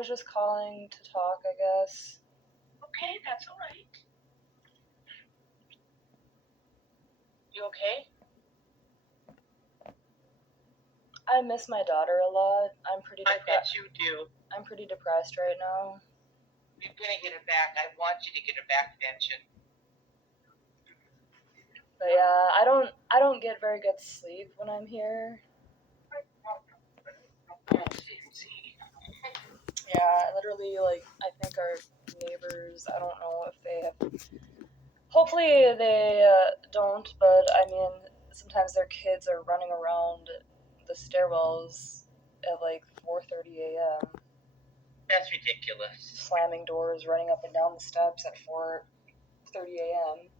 was just calling to talk, I guess. Okay, that's all right. You okay? I miss my daughter a lot. I'm pretty I bet you do. I'm pretty depressed right now. You're gonna get her back. I want you to get her back, Benson. But yeah, I don't get very good sleep when I'm here. Yeah, literally, like, I think our neighbors, I don't know if they have. Hopefully they don't, but I mean, sometimes their kids are running around the stairwells at like 4:30 a.m. That's ridiculous. Slamming doors, running up and down the steps at 4:30 a.m.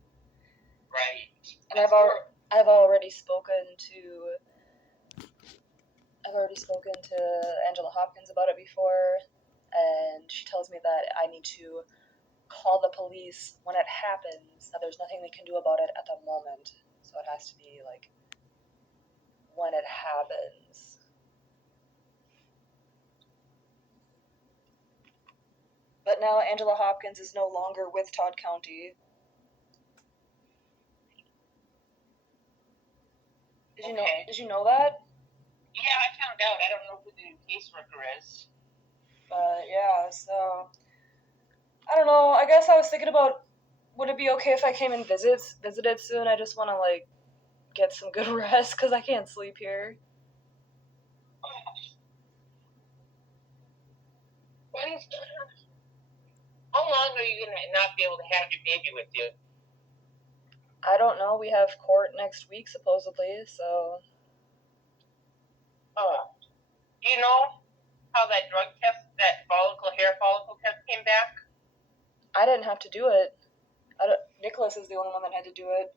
Right. And I've already spoken to Angela Hopkins about it before, and she tells me that I need to call the police when it happens, that there's nothing they can do about it at the moment. So it has to be like when it happens. But now Angela Hopkins is no longer with Todd County. Did you know that? Yeah, I found out. I don't know who the new caseworker is. But yeah, so I don't know. I guess I was thinking about, would it be okay if I came and visited soon? I just want to like get some good rest because I can't sleep here. How long are you gonna not be able to have your baby with you? I don't know. We have court next week supposedly, so. Do you know how that drug test, that hair follicle test came back? I didn't have to do it. Nicholas is the only one that had to do it.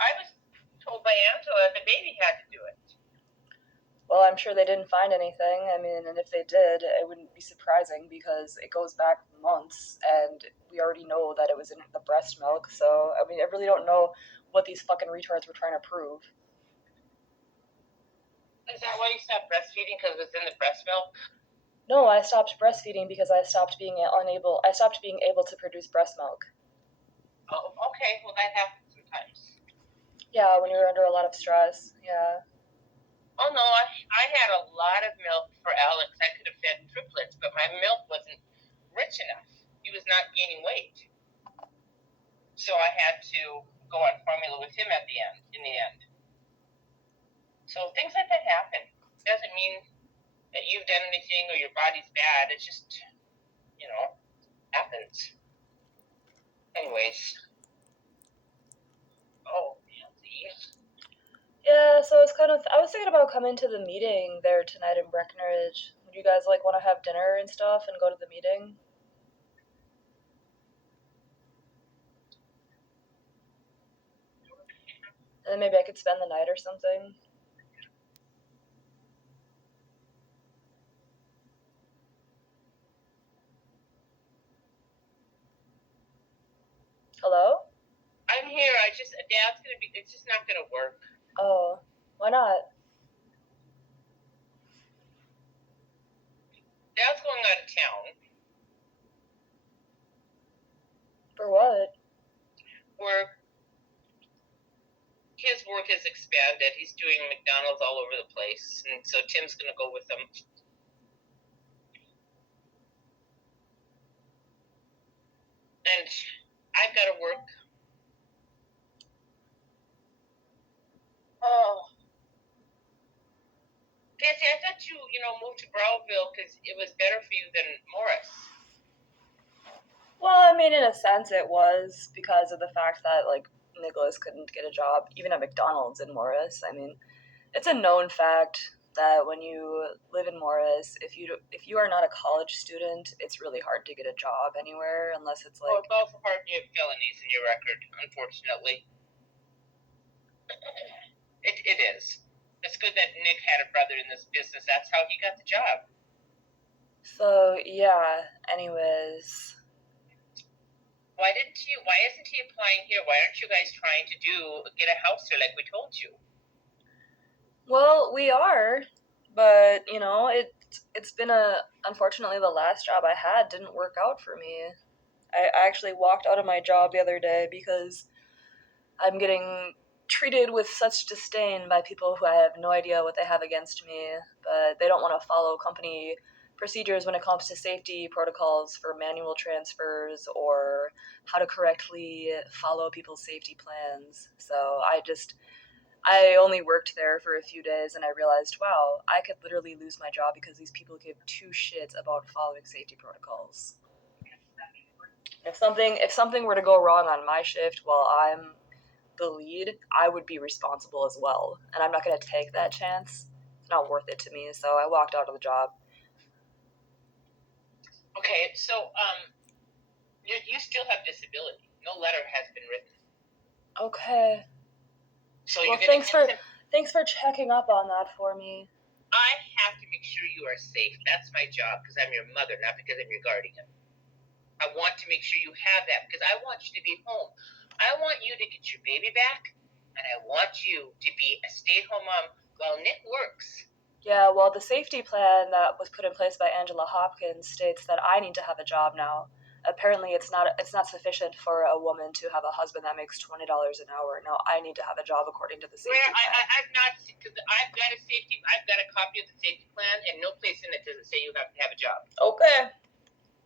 I was told by Angela the baby had to do it. Well, I'm sure they didn't find anything. I mean, and if they did, it wouldn't be surprising because it goes back months, and we already know that it was in the breast milk. So, I mean, I really don't know what these fucking retards were trying to prove. Is that why you stopped breastfeeding, because it was in the breast milk? No, I stopped breastfeeding because I stopped being able to produce breast milk. Oh, okay. Well, that happens sometimes. Yeah, when you're under a lot of stress. Yeah. Oh no, I had a lot of milk for Alex. I could have fed triplets, but my milk wasn't rich enough. He was not gaining weight, so I had to go on formula with him in the end. So things like that happen. Doesn't mean that you've done anything or your body's bad. It's just, happens. Anyways. Oh, yeah, so I was thinking about coming to the meeting there tonight in Breckenridge. Would you guys like want to have dinner and stuff and go to the meeting? And then maybe I could spend the night or something. Hello? I'm here. It's just not gonna work. Oh, why not? Dad's going out of town. For what? His work has expanded. He's doing McDonald's all over the place, and so Tim's gonna go with him. And I've got to work. Oh. Nancy, I thought you moved to Brownville because it was better for you than Morris. Well, I mean, in a sense, it was because of the fact that like Nicholas couldn't get a job even at McDonald's in Morris. I mean, it's a known fact that when you live in Morris, if you are not a college student, it's really hard to get a job anywhere unless it's like. Well, it's also hard to have felonies in your record, unfortunately. It is. It's good that Nick had a brother in this business. That's how he got the job. So yeah. Anyways. Why isn't he applying here? Why aren't you guys trying to get a house here like we told you? Well, we are, but it's been unfortunately the last job I had didn't work out for me. I actually walked out of my job the other day because I'm getting treated with such disdain by people who I have no idea what they have against me, but they don't want to follow company procedures when it comes to safety protocols for manual transfers or how to correctly follow people's safety plans. So I only worked there for a few days and I realized, wow, I could literally lose my job because these people give two shits about following safety protocols. If something were to go wrong on my shift while I'm the lead, I would be responsible as well. And I'm not going to take that chance. It's not worth it to me. So I walked out of the job. Okay, so you still have disability. No letter has been written. Okay. So Well, you're going to thanks for checking up on that for me. I have to make sure you are safe. That's my job because I'm your mother, not because I'm your guardian. I want to make sure you have that because I want you to be home. I want you to get your baby back, and I want you to be a stay-at-home mom while Nick works. Yeah, well, the safety plan that was put in place by Angela Hopkins states that I need to have a job now. Apparently, it's not sufficient for a woman to have a husband that makes $20 an hour. No, I need to have a job according to the safety plan. I've not, because I've got a copy of the safety plan, and no place in it does it say you have to have a job. Okay.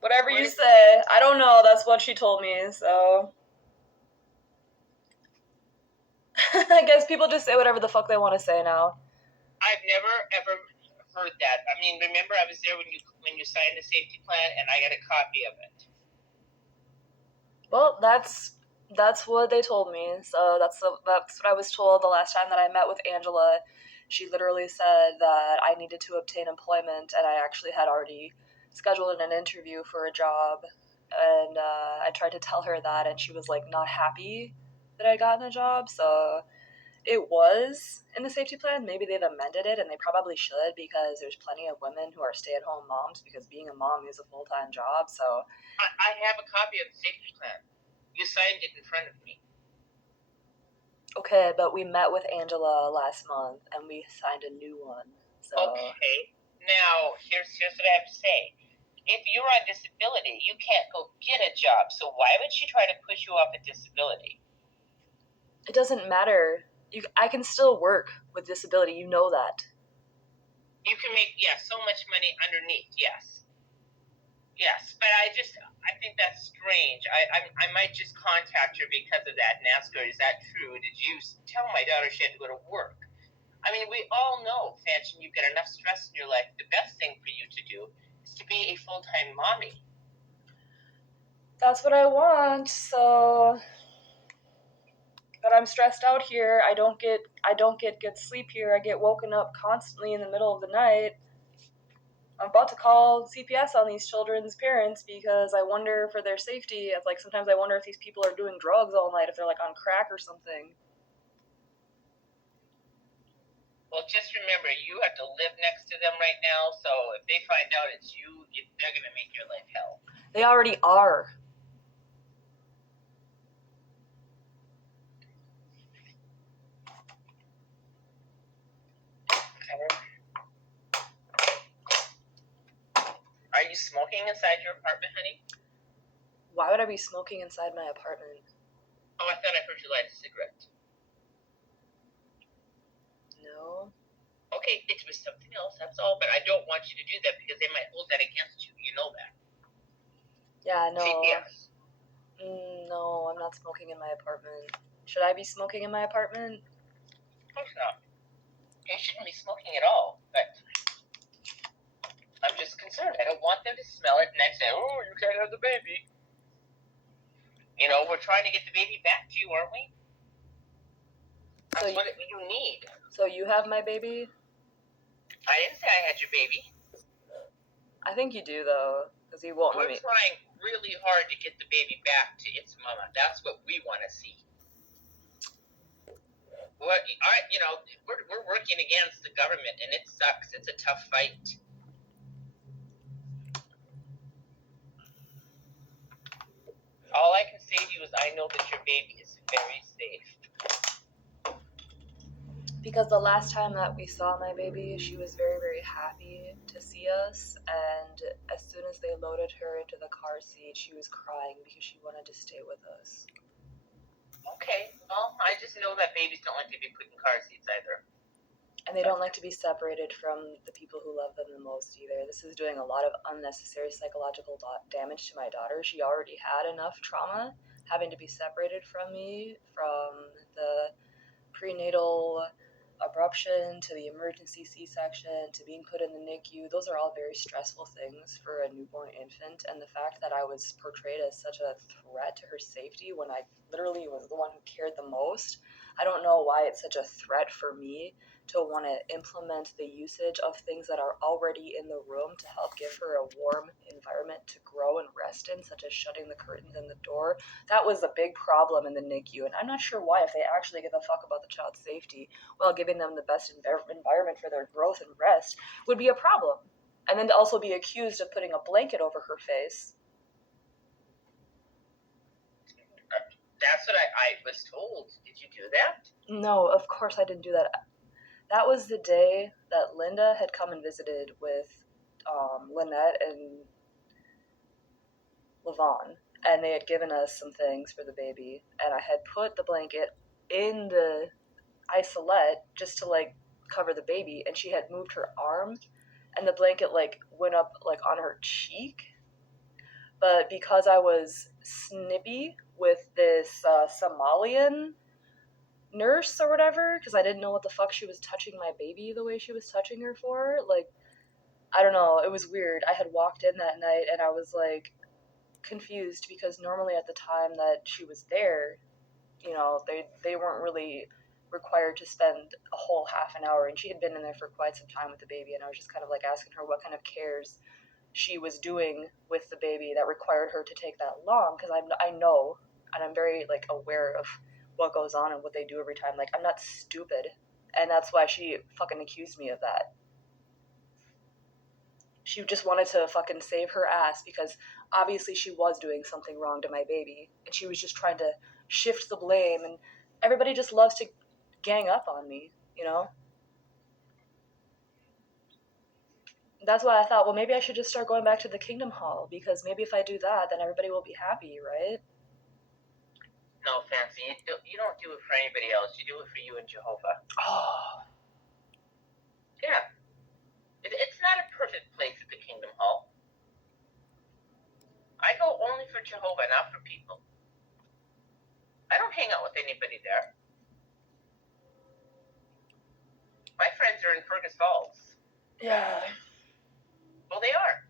Whatever you say. I don't know. That's what she told me, so. I guess people just say whatever the fuck they want to say now. I've never, ever heard that. I mean, remember I was there when you signed the safety plan, and I got a copy of it. Well, that's what they told me. So that's what I was told the last time that I met with Angela. She literally said that I needed to obtain employment, and I actually had already scheduled an interview for a job. And I tried to tell her that, and she was like not happy that I'd gotten a job. So it was in the safety plan. Maybe they've amended it, and they probably should because there's plenty of women who are stay-at-home moms because being a mom is a full-time job. So I have a copy of the safety plan. You signed it in front of me. Okay, but we met with Angela last month and we signed a new one. So Okay. Now, here's what I have to say. If you're on disability, you can't go get a job. So why would she try to push you off a disability? it doesn't matter. I can still work with disability. You know that. You can make so much money underneath. Yes, but I think that's strange. I might just contact her because of that and ask her, is that true? Did you tell my daughter she had to go to work? I mean, we all know, Fanchon, you've got enough stress in your life. The best thing for you to do is to be a full-time mommy. That's what I want. So, but I'm stressed out here. I don't get good sleep here. I get woken up constantly in the middle of the night. I'm about to call CPS on these children's parents because I wonder for their safety. It's like sometimes I wonder if these people are doing drugs all night, if they're like on crack or something. Well, just remember, you have to live next to them right now, so if they find out it's you, they're going to make your life hell. They already are. Okay. Are you smoking inside your apartment, honey? Why would I be smoking inside my apartment? Oh, I thought I heard you light a cigarette. No. Okay, it was something else, that's all, but I don't want you to do that because they might hold that against you. You know that. Yeah, no. CPS. No, I'm not smoking in my apartment. Should I be smoking in my apartment? Of course not. You shouldn't be smoking at all, but I'm just concerned. I don't want them to smell it and then say, oh, you can't have the baby. You know, we're trying to get the baby back to you, aren't we? That's what you need. So you have my baby? I didn't say I had your baby. I think you do, though, because you won't let me. We're trying really hard to get the baby back to its mama. That's what we want to see. We're working against the government, and it sucks. It's a tough fight. All I can say to you is I know that your baby is very safe. Because the last time that we saw my baby, she was very, very happy to see us, and as soon as they loaded her into the car seat, she was crying because she wanted to stay with us. Okay, well, I just know that babies don't like to be put in car seats either. And they don't like to be separated from the people who love them the most either. This is doing a lot of unnecessary psychological damage to my daughter. She already had enough trauma having to be separated from me, from the prenatal abruption to the emergency C-section to being put in the NICU. Those are all very stressful things for a newborn infant, and the fact that I was portrayed as such a threat to her safety when I literally was the one who cared the most, I don't know why it's such a threat for me to want to implement the usage of things that are already in the room to help give her a warm environment to grow and rest in, such as shutting the curtains and the door. That was a big problem in the NICU, and I'm not sure why, if they actually give a fuck about the child's safety while giving them the best environment for their growth and rest, would be a problem. And then to also be accused of putting a blanket over her face. That's what I was told. Did you do that? No, of course I didn't do that. That was the day that Linda had come and visited with Lynette and Levon, and they had given us some things for the baby, and I had put the blanket in the isolette just to like cover the baby, and she had moved her arm, and the blanket like went up like on her cheek. But because I was snippy with this Somalian nurse or whatever, because I didn't know what the fuck she was touching my baby the way she was touching her for, like, I don't know, it was weird. I had walked in that night and I was like confused because normally at the time that she was there, you know, they weren't really required to spend a whole half an hour, and she had been in there for quite some time with the baby, and I was just kind of like asking her what kind of cares she was doing with the baby that required her to take that long, because I know, and I'm very like aware of what goes on and what they do every time. Like, I'm not stupid, and that's why she fucking accused me of that. She just wanted to fucking save her ass because obviously she was doing something wrong to my baby, and she was just trying to shift the blame, and everybody just loves to gang up on me, you know? That's why I thought, well, maybe I should just start going back to the Kingdom Hall, because maybe if I do that, then everybody will be happy, right? No, Fancy, you don't do it for anybody else. You do it for you and Jehovah. Oh, Yeah. It's not a perfect place at the Kingdom Hall. I go only for Jehovah, not for people. I don't hang out with anybody there. My friends are in Fergus Falls. yeah. Well, they are.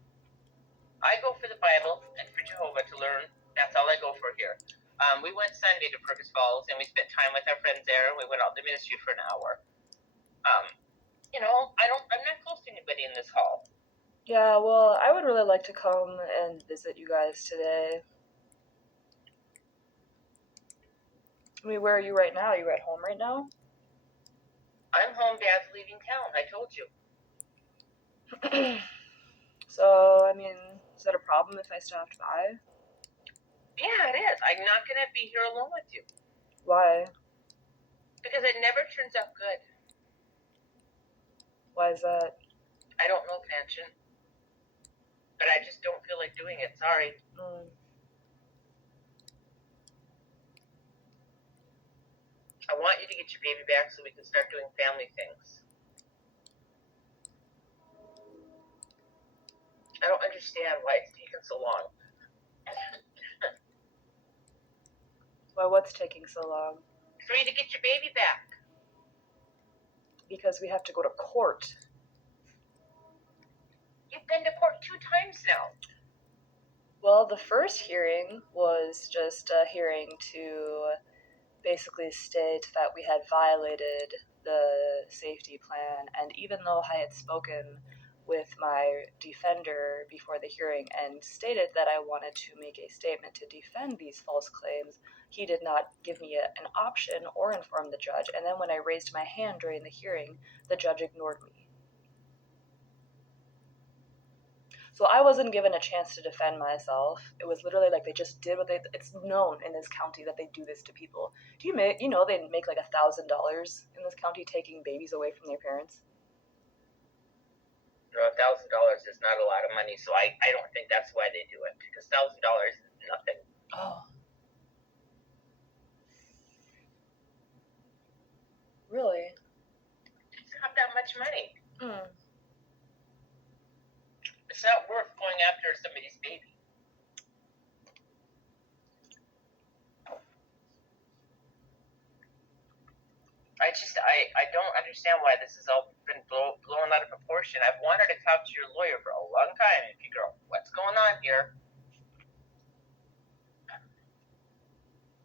I go for the Bible and for Jehovah to learn. That's all I go for here. We went Sunday to Fergus Falls, and we spent time with our friends there, and we went out to ministry for an hour. I'm not close to anybody in this hall. Yeah, well, I would really like to come and visit you guys today. I mean, where are you right now? Are you at home right now? I'm home. Dad's leaving town. I told you. So, I mean, is that a problem if I stopped by? Yeah, it is. I'm not going to be here alone with you. Why? Because it never turns out good. Why is that? I don't know, Fanchon. But I just don't feel like doing it. Sorry. I want you to get your baby back so we can start doing family things. I don't understand why it's taken so long. Why, what's taking so long? For you to get your baby back. Because we have to go to court. You've been to court 2 times now. Well, the first hearing was just a hearing to basically state that we had violated the safety plan, and even though I had spoken with my defender before the hearing and stated that I wanted to make a statement to defend these false claims, he did not give me an option or inform the judge, and then when I raised my hand during the hearing, the judge ignored me. So I wasn't given a chance to defend myself. It was literally like they just did what they. It's known in this county that they do this to people. Do you make? You know they make like $1,000 in this county taking babies away from their parents. No, $1,000 is not a lot of money, so I don't think that's why they do it, because $1,000 is nothing. Oh. Really? It's not that much money. Hmm. It's not worth going after somebody's baby. I don't understand why this has all been blown out of proportion. I've wanted to talk to your lawyer for a long time and figure out what's going on here.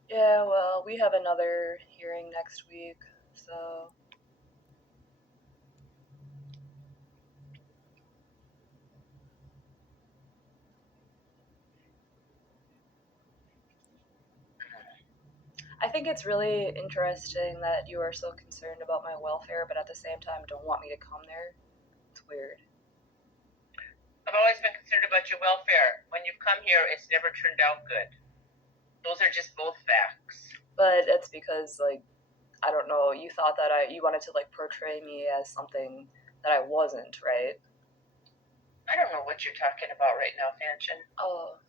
Yeah, well, we have another hearing next week, so. I think it's really interesting that you are so concerned about my welfare, but at the same time don't want me to come there. It's weird. I've always been concerned about your welfare. When you've come here, it's never turned out good. Those are just both facts. But it's because, like, I don't know, you thought that you wanted to, like, portray me as something that I wasn't, right? I don't know what you're talking about right now, Fanchon. Oh.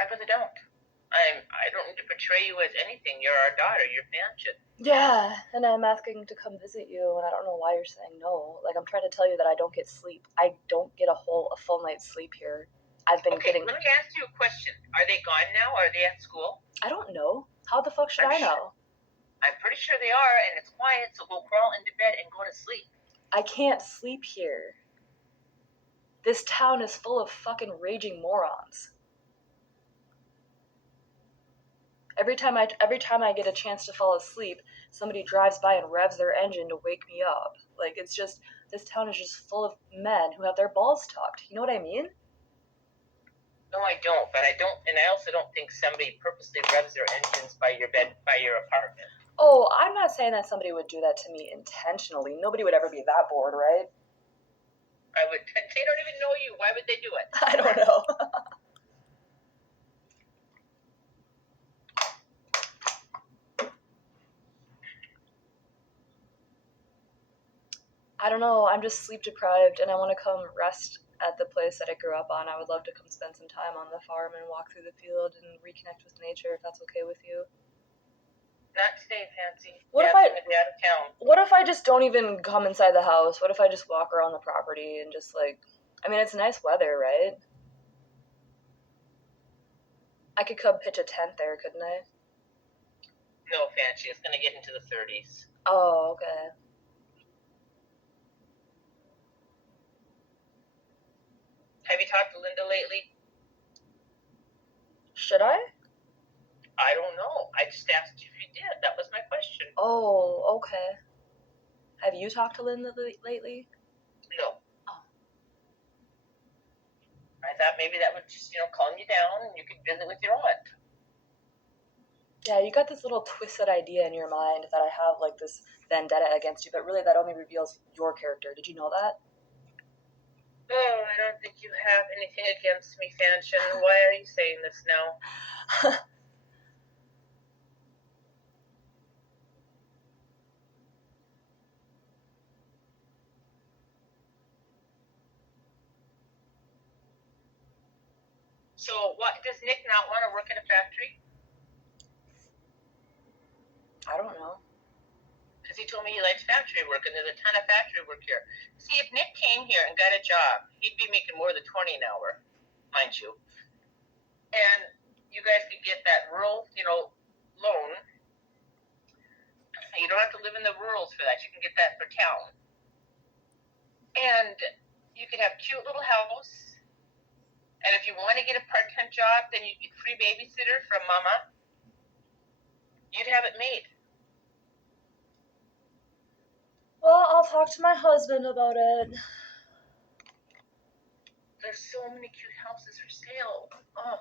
I really don't. I don't need to portray you as anything. You're our daughter. You're Fanchon. Yeah, and I'm asking to come visit you, and I don't know why you're saying no. Like, I'm trying to tell you that I don't get sleep. I don't get a full night's sleep here. I've been Okay, getting. let me ask you a question. Are they gone now? Are they at school? I don't know. How the fuck should I know? I'm pretty sure they are, and it's quiet, so go crawl into bed and go to sleep. I can't sleep here. This town is full of fucking raging morons. Every time I get a chance to fall asleep, somebody drives by and revs their engine to wake me up. Like, it's just, this town is just full of men who have their balls tucked. You know what I mean? No, I don't. But I also don't think somebody purposely revs their engines by your bed, by your apartment. Oh, I'm not saying that somebody would do that to me intentionally. Nobody would ever be that bored, right? They don't even know you. Why would they do it? I don't know. I don't know. I'm just sleep deprived, and I want to come rest at the place that I grew up on. I would love to come spend some time on the farm and walk through the field and reconnect with nature, if that's okay with you. Not today, Fancy. What if I'm gonna be out of town. What if I just don't even come inside the house? What if I just walk around the property and just, like, I mean, it's nice weather, right? I could come pitch a tent there, couldn't I? No, Fancy. It's gonna get into the 30s. Oh, okay. Have you talked to Linda lately? Should I? I don't know. I just asked you if you did. That was my question. Oh, okay. Have you talked to Linda lately? No. Oh. I thought maybe that would just, calm you down and you could visit with your aunt. Yeah, you got this little twisted idea in your mind that I have, like, this vendetta against you, but really that only reveals your character. Did you know that? Oh, I don't think you have anything against me, Fanchon. Why are you saying this now? So, what does Nick not want to work in a factory? I don't know. Because he told me he likes factory work, and there's a ton of factory work here. See, if Nick came here and got a job, he'd be making more than $20 an hour, mind you. And you guys could get that rural, loan. You don't have to live in the rurals for that. You can get that for town. And you could have a cute little house. And if you want to get a part-time job, then you get free babysitter from mama. You'd have it made. Well, I'll talk to my husband about it. There's so many cute houses for sale. Oh.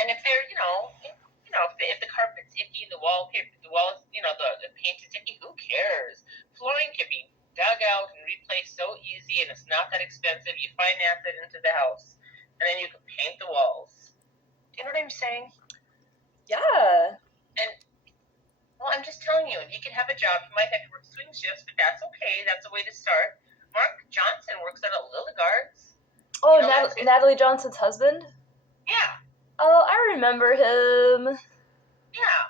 And if they're, if the carpet's icky, the wallpaper, the walls, the paint is icky, who cares? flooring can be dug out and replaced so easy, and it's not that expensive. You finance it into the house, and then you can paint the walls. Do you know what I'm saying? Yeah. And, well, I'm just telling you, you can have a job. You might have to work swing shifts, but that's okay. That's a way to start. Mark Johnson works at a Lilligard's. Oh, You know, Natalie Johnson's husband? Yeah. Oh, I remember him. Yeah.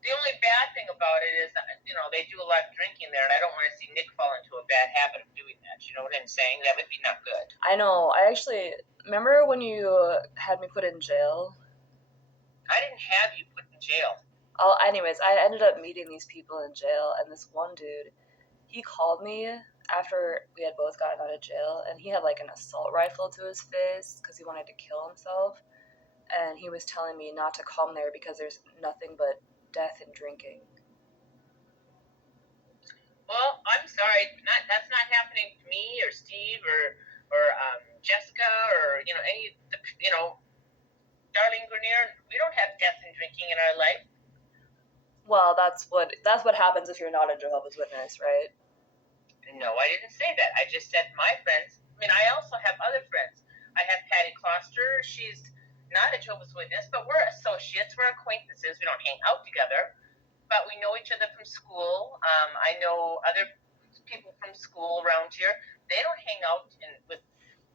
The only bad thing about it is that, you know, they do a lot of drinking there, and I don't want to see Nick fall into a bad habit of doing that. You know what I'm saying? That would be not good. I know. I actually remember when you had me put in jail. I didn't have you put in jail. Oh, anyways, I ended up meeting these people in jail, and this one dude, he called me after we had both gotten out of jail, and he had like an assault rifle to his face because he wanted to kill himself, and he was telling me not to come there because there's nothing but death and drinking. Well, I'm sorry, that's not happening to me or Steve or Jessica or any Darlene Grenier. We don't have death and drinking in our life. Well, that's what happens if you're not a Jehovah's Witness, right? No, I didn't say that. I just said my friends. I mean, I also have other friends. I have Patty Kloster. She's not a Jehovah's Witness, but we're associates. We're acquaintances. We don't hang out together, but we know each other from school. I know other people from school around here. They don't hang out with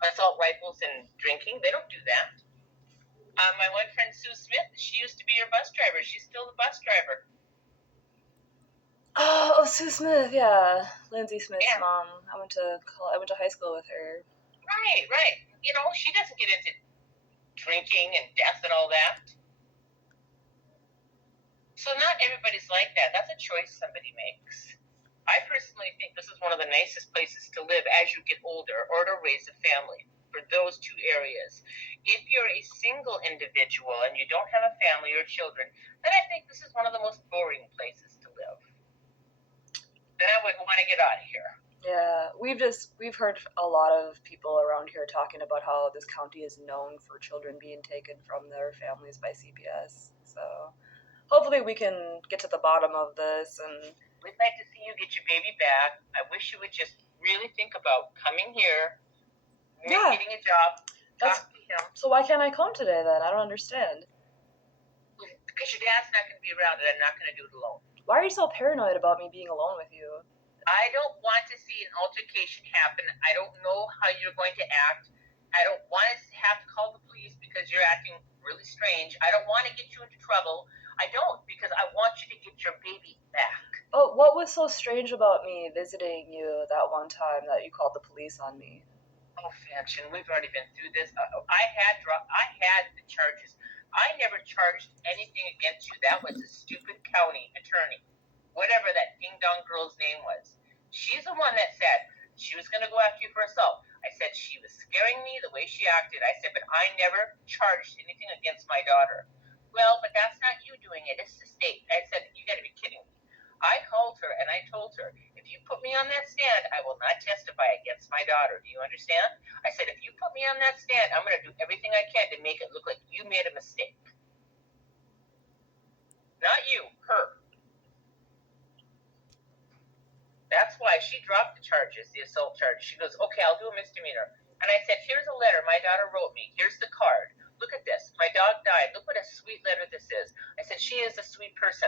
assault rifles and drinking. They don't do that. My one friend Sue Smith, she used to be your bus driver. She's still the bus driver. Oh, Sue Smith, yeah, Lindsay Smith's mom. I went to high school with her. Right. You know, she doesn't get into drinking and death and all that. So not everybody's like that. That's a choice somebody makes. I personally think this is one of the nicest places to live as you get older or to raise a family, for those two areas. If you're a single individual and you don't have a family or children, then I think this is one of the most boring places to live. Then I would want to get out of here. Yeah, we've heard a lot of people around here talking about how this county is known for children being taken from their families by CPS. So hopefully we can get to the bottom of this, and we'd like to see you get your baby back. I wish you would just really think about coming here, getting a job, talk to him. So why can't I come today then? I don't understand. Because your dad's not going to be around and I'm not going to do it alone. Why are you so paranoid about me being alone with you? I don't want to see an altercation happen. I don't know how you're going to act. I don't want to have to call the police because you're acting really strange. I don't want to get you into trouble. I don't, because I want you to get your baby back. Oh, what was so strange about me visiting you that one time that you called the police on me? Oh, Fanchon, we've already been through this. I had the charges. I never charged anything against you. That was a stupid county attorney, whatever that ding-dong girl's name was. She's the one that said she was going to go after you for assault. I said she was scaring me the way she acted. I said, but I never charged anything against my daughter. Well, but that's not you doing it. It's the state. I said, you got to be kidding me. I called her and I told her, if you put me on that stand, I will not testify against my daughter. Do you understand? I said, if you put me on that stand, I'm going to do everything I can to make it look like you made a mistake. Not you, her. That's why she dropped the charges, the assault charges. She goes, okay, I'll do a misdemeanor. And I said, here's a letter my daughter wrote me. Here's the card. Look at this. My dog died. Look what a sweet letter this is. I said, she is a sweet person.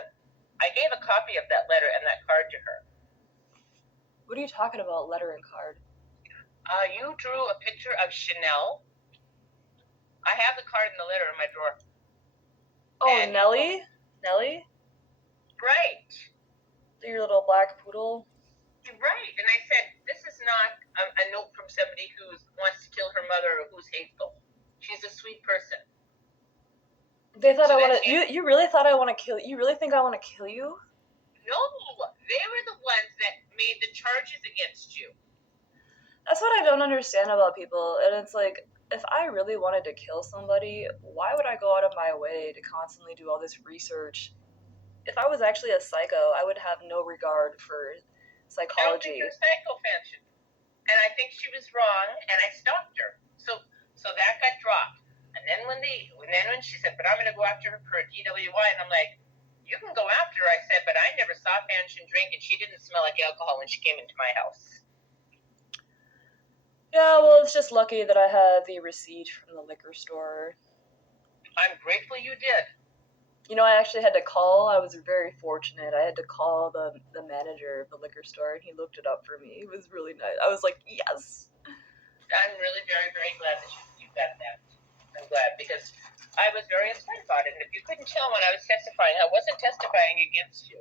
I gave a copy of that letter and that card to her. What are you talking about, letter and card? You drew a picture of Chanel. I have the card and the letter in my drawer. Oh, and Nellie? Nellie? Right. Your little black poodle? Right. And I said, this is not a note from somebody who wants to kill her mother or who's hateful. She's a sweet person. They thought I want to. You really thought I want to kill you? You really think I want to kill you? No, they were the ones that made the charges against you. That's what I don't understand about people. And it's like, if I really wanted to kill somebody, why would I go out of my way to constantly do all this research? If I was actually a psycho, I would have no regard for psychology. I don't think you're a psycho, Fanchon. And I think she was wrong, and I stopped her. So that got dropped. And then when she said, but I'm going to go after her for a DWI, and I'm like, You can go after her, I said, but I never saw Fanchon drink, and she didn't smell like alcohol when she came into my house. Yeah, well, it's just lucky that I had the receipt from the liquor store. I'm grateful you did. You know, I actually had to call. I was very fortunate. I had to call the manager of the liquor store, and he looked it up for me. It was really nice. I was like, yes. I'm really very, very glad that you got that. I'm glad, because I was very upset about it. And if you couldn't tell when I was testifying, I wasn't testifying against you.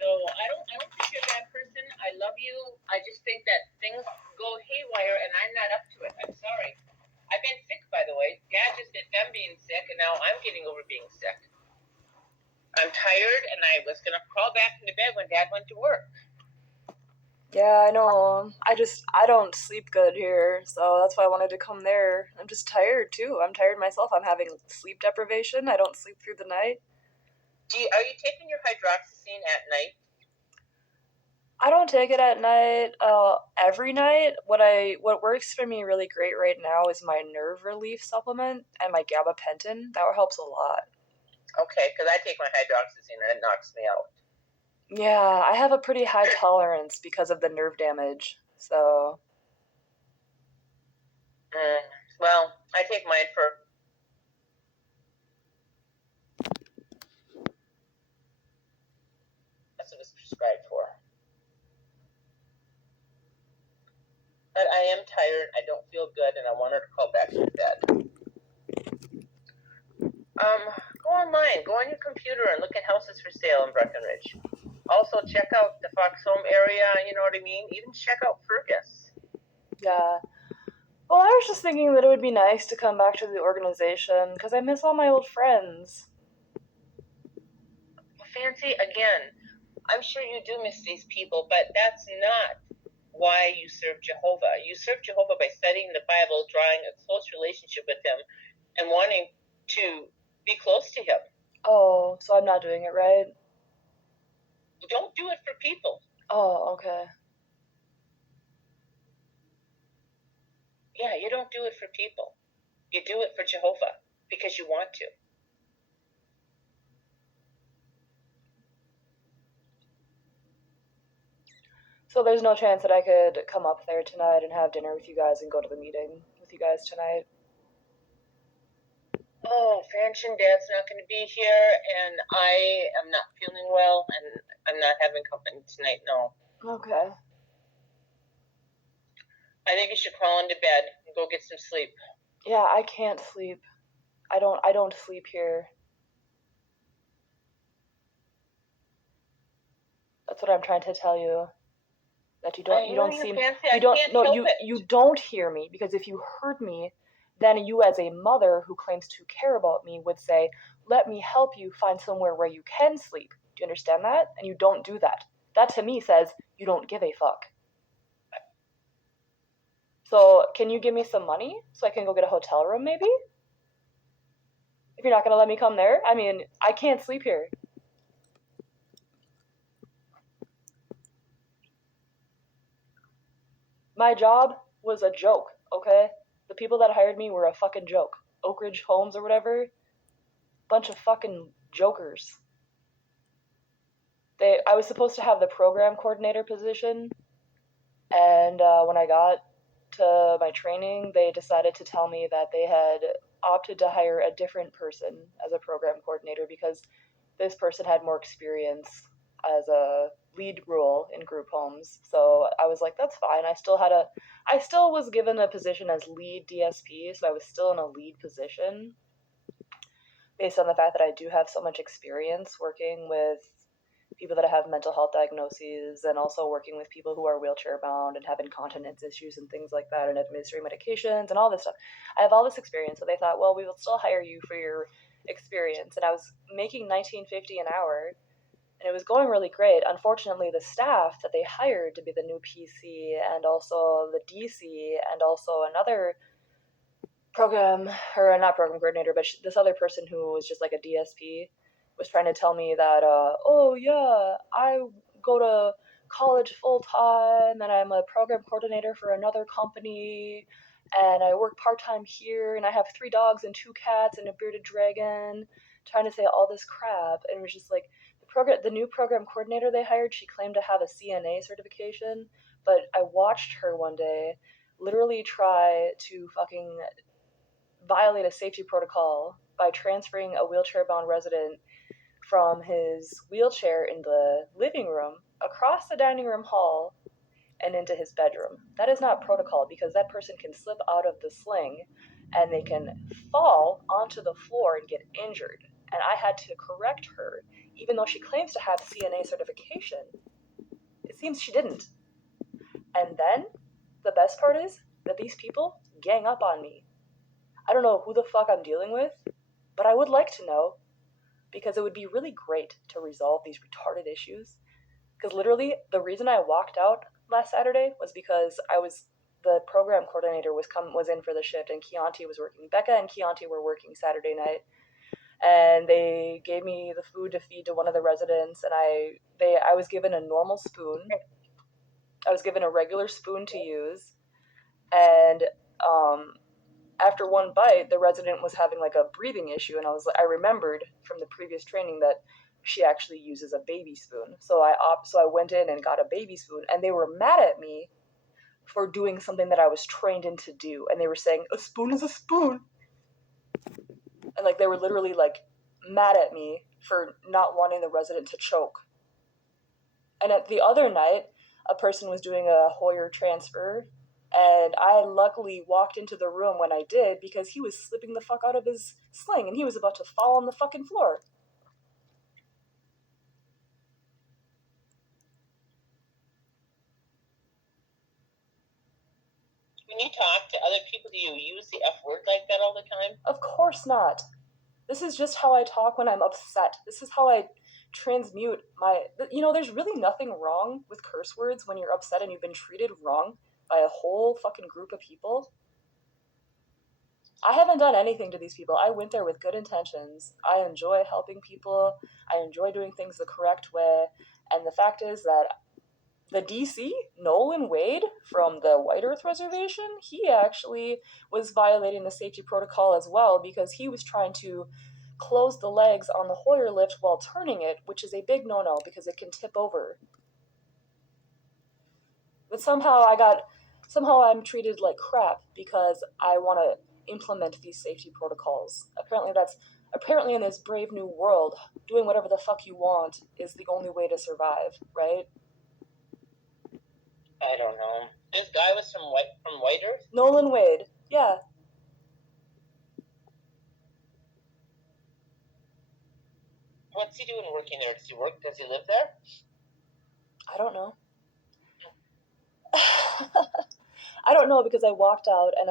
So I don't think you're a bad person. I love you. I just think that things go haywire, and I'm not up to it. I'm sorry. I've been sick, by the way. Dad just got done being sick, and now I'm getting over being sick. I'm tired, and I was gonna crawl back into bed when Dad went to work. Yeah, I know. I don't sleep good here, so that's why I wanted to come there. I'm just tired too. I'm tired myself. I'm having sleep deprivation. I don't sleep through the night. Are you taking your hydroxyzine at night? I don't take it at night, every night. What works for me really great right now is my nerve relief supplement and my gabapentin. That helps a lot. Okay, because I take my hydroxyzine and it knocks me out. Yeah, I have a pretty high tolerance because of the nerve damage. So, Well, I take mine for. That's what it's prescribed for. But I am tired. I don't feel good, and I want her to call back to bed. Go online. Go on your computer and look at houses for sale in Breckenridge. Also, check out the Foxhome area. You know what I mean? Even check out Fergus. yeah. Well, I was just thinking that it would be nice to come back to the organization because I miss all my old friends. Fancy, again, I'm sure you do miss these people, but that's not why you serve Jehovah. You serve Jehovah by studying the Bible, drawing a close relationship with Him, and wanting to be close to Him. Oh, so I'm not doing it right? Don't do it for people. Oh, okay. Yeah, you don't do it for people. You do it for Jehovah because you want to. So there's no chance that I could come up there tonight and have dinner with you guys and go to the meeting with you guys tonight? Oh, Fanchon, Dad's not going to be here, and I am not feeling well, and I'm not having company tonight, no. Okay. I think you should crawl into bed and go get some sleep. Yeah, I can't sleep. I don't sleep here. That's what I'm trying to tell you. That you don't seem Fancy. you don't I can't no help you it. you don't hear me, because if you heard me, then you as a mother who claims to care about me would say, "Let me help you find somewhere where you can sleep." Do you understand that? And you don't do that. That to me says you don't give a fuck. So, can you give me some money so I can go get a hotel room maybe? If you're not going to let me come there? I mean, I can't sleep here. My job was a joke, okay? The people that hired me were a fucking joke. Oak Ridge Homes or whatever. Bunch of fucking jokers. I was supposed to have the program coordinator position, and when I got to my training, they decided to tell me that they had opted to hire a different person as a program coordinator because this person had more experience as a lead role in group homes. So I was like, that's fine. I still was given a position as lead DSP, so I was still in a lead position based on the fact that I do have so much experience working with people that have mental health diagnoses and also working with people who are wheelchair bound and have incontinence issues and things like that and administering medications and all this stuff. I have all this experience, so they thought, well, we will still hire you for your experience. And I was making $19.50 an hour, and it was going really great. Unfortunately, the staff that they hired to be the new PC and also the DC and also another program, or not program coordinator, but this other person who was just like a DSP was trying to tell me that, oh yeah, I go to college full time and I'm a program coordinator for another company and I work part-time here, and I have 3 dogs and 2 cats and a bearded dragon, trying to say all this crap. And it was just like, the new program coordinator they hired, she claimed to have a CNA certification, but I watched her one day literally try to fucking violate a safety protocol by transferring a wheelchair-bound resident from his wheelchair in the living room across the dining room hall and into his bedroom. That is not protocol, because that person can slip out of the sling and they can fall onto the floor and get injured. And I had to correct her, even though she claims to have CNA certification. It seems she didn't. And then the best part is that these people gang up on me. I don't know who the fuck I'm dealing with, but I would like to know, because it would be really great to resolve these retarded issues. Because literally, the reason I walked out last Saturday was because the program coordinator was in for the shift, and Chianti was working. Becca and Chianti were working Saturday night, and they gave me the food to feed to one of the residents, and I was given a normal spoon. I was given a regular spoon to use, and after one bite, the resident was having like a breathing issue, and I remembered from the previous training that she actually uses a baby spoon. So I went in and got a baby spoon, and they were mad at me for doing something that I was trained in to do, and they were saying a spoon is a spoon, and like they were literally like mad at me for not wanting the resident to choke. And at the other night, a person was doing a Hoyer transfer, and I luckily walked into the room when I did, because he was slipping the fuck out of his sling and he was about to fall on the fucking floor. When you talk to other people, do you use the F word like that all the time? Of course not. This is just how I talk when I'm upset. This is how I transmute my. There's really nothing wrong with curse words when you're upset and you've been treated wrong by a whole fucking group of people. I haven't done anything to these people. I went there with good intentions. I enjoy helping people. I enjoy doing things the correct way. And the fact is that the DC, Nolan Wade from the White Earth Reservation, he actually was violating the safety protocol as well, because he was trying to close the legs on the Hoyer lift while turning it, which is a big no-no because it can tip over. But somehow I'm treated like crap because I want to implement these safety protocols. Apparently in this brave new world, doing whatever the fuck you want is the only way to survive, right? I don't know. This guy was from White Earth? Nolan Wade, yeah. What's he doing working there? Does he live there? I don't know. I don't know, because I walked out and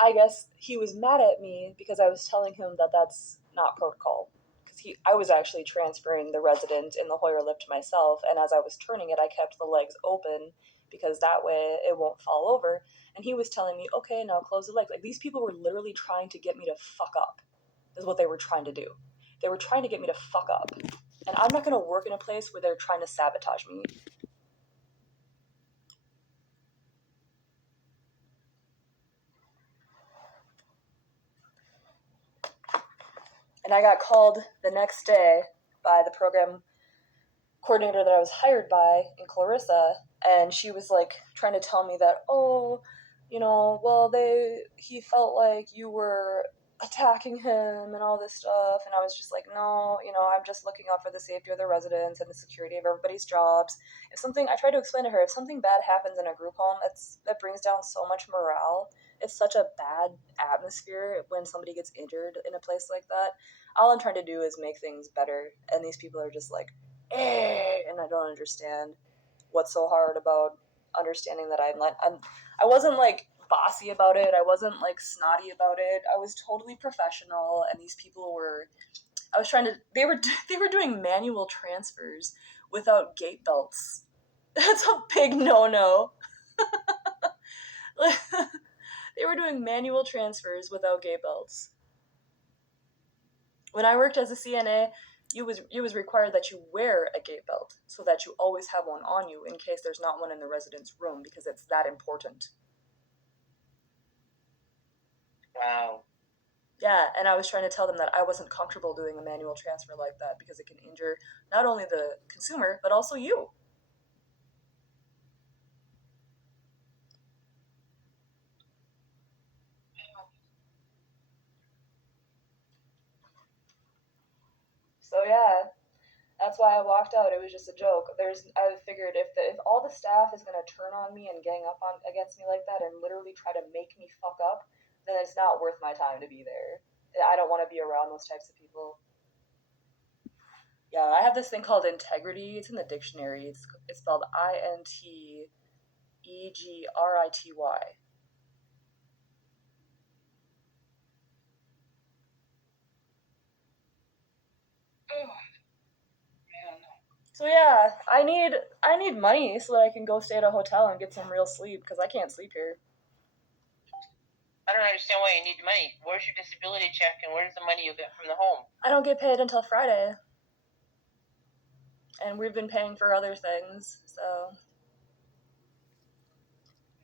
I guess he was mad at me because I was telling him that that's not protocol. Because I was actually transferring the resident in the Hoyer lift myself, and as I was turning it, I kept the legs open because that way it won't fall over. And he was telling me, okay, now close the legs. Like, these people were literally trying to get me to fuck up, is what they were trying to do. They were trying to get me to fuck up. And I'm not going to work in a place where they're trying to sabotage me. And I got called the next day by the program coordinator that I was hired by in Clarissa, and she was like trying to tell me that, he felt like you were attacking him and all this stuff. And I was just like, no, I'm just looking out for the safety of the residents and the security of everybody's jobs. I tried to explain to her, if something bad happens in a group home, that brings down so much morale. It's such a bad atmosphere when somebody gets injured in a place like that. All I'm trying to do is make things better, and these people are just like, and I don't understand what's so hard about understanding that I wasn't like bossy about it. I wasn't like snotty about it. I was totally professional, and these people they were doing manual transfers without gate belts. That's a big no-no. They were doing manual transfers without gate belts. When I worked as a CNA, it was required that you wear a gate belt so that you always have one on you in case there's not one in the resident's room, because it's that important. Wow. Yeah, and I was trying to tell them that I wasn't comfortable doing a manual transfer like that because it can injure not only the consumer, but also you. So yeah, that's why I walked out. It was just a joke. I figured if all the staff is gonna turn on me and gang up on against me like that and literally try to make me fuck up, then it's not worth my time to be there. I don't want to be around those types of people. Yeah, I have this thing called integrity. It's in the dictionary. It's spelled INTEGRITY. Oh, man. So yeah, I need money so that I can go stay at a hotel and get some real sleep because I can't sleep here. I don't understand why you need money. Where's your disability check and where's the money you get from the home? I don't get paid until Friday, and we've been paying for other things. So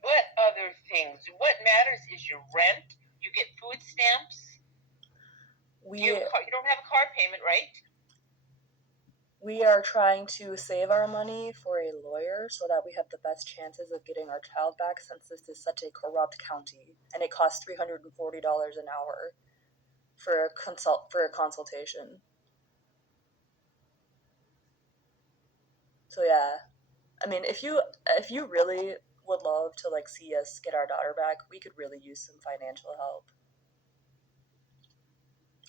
What other things? What matters is your rent. You get food stamps. we You don't have a car payment, right? we are trying to save our money for a lawyer so that we have the best chances of getting our child back since this is such a corrupt county and it costs $340 an hour for a consultation. So yeah, I mean, if you really would love to like see us get our daughter back, we could really use some financial help.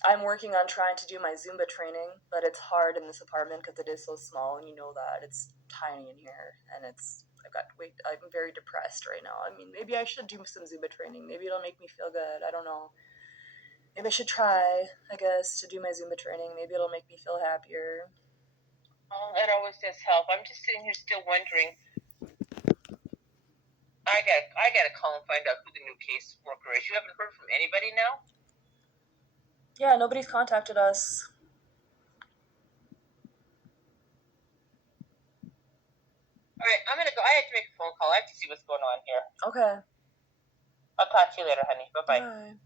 I'm working on trying to do my Zumba training, but it's hard in this apartment because it is so small, and you know that it's tiny in here, and I'm very depressed right now. I mean, maybe I should do some Zumba training. Maybe it'll make me feel good. I don't know. Maybe I should try, I guess, to do my Zumba training. Maybe it'll make me feel happier. Oh, that always does help. I'm just sitting here still wondering. I gotta call and find out who the new caseworker is. You haven't heard from anybody now? Yeah, nobody's contacted us. All right, I'm gonna go. I have to make a phone call. I have to see what's going on here. Okay. I'll talk to you later, honey. Bye bye. Bye.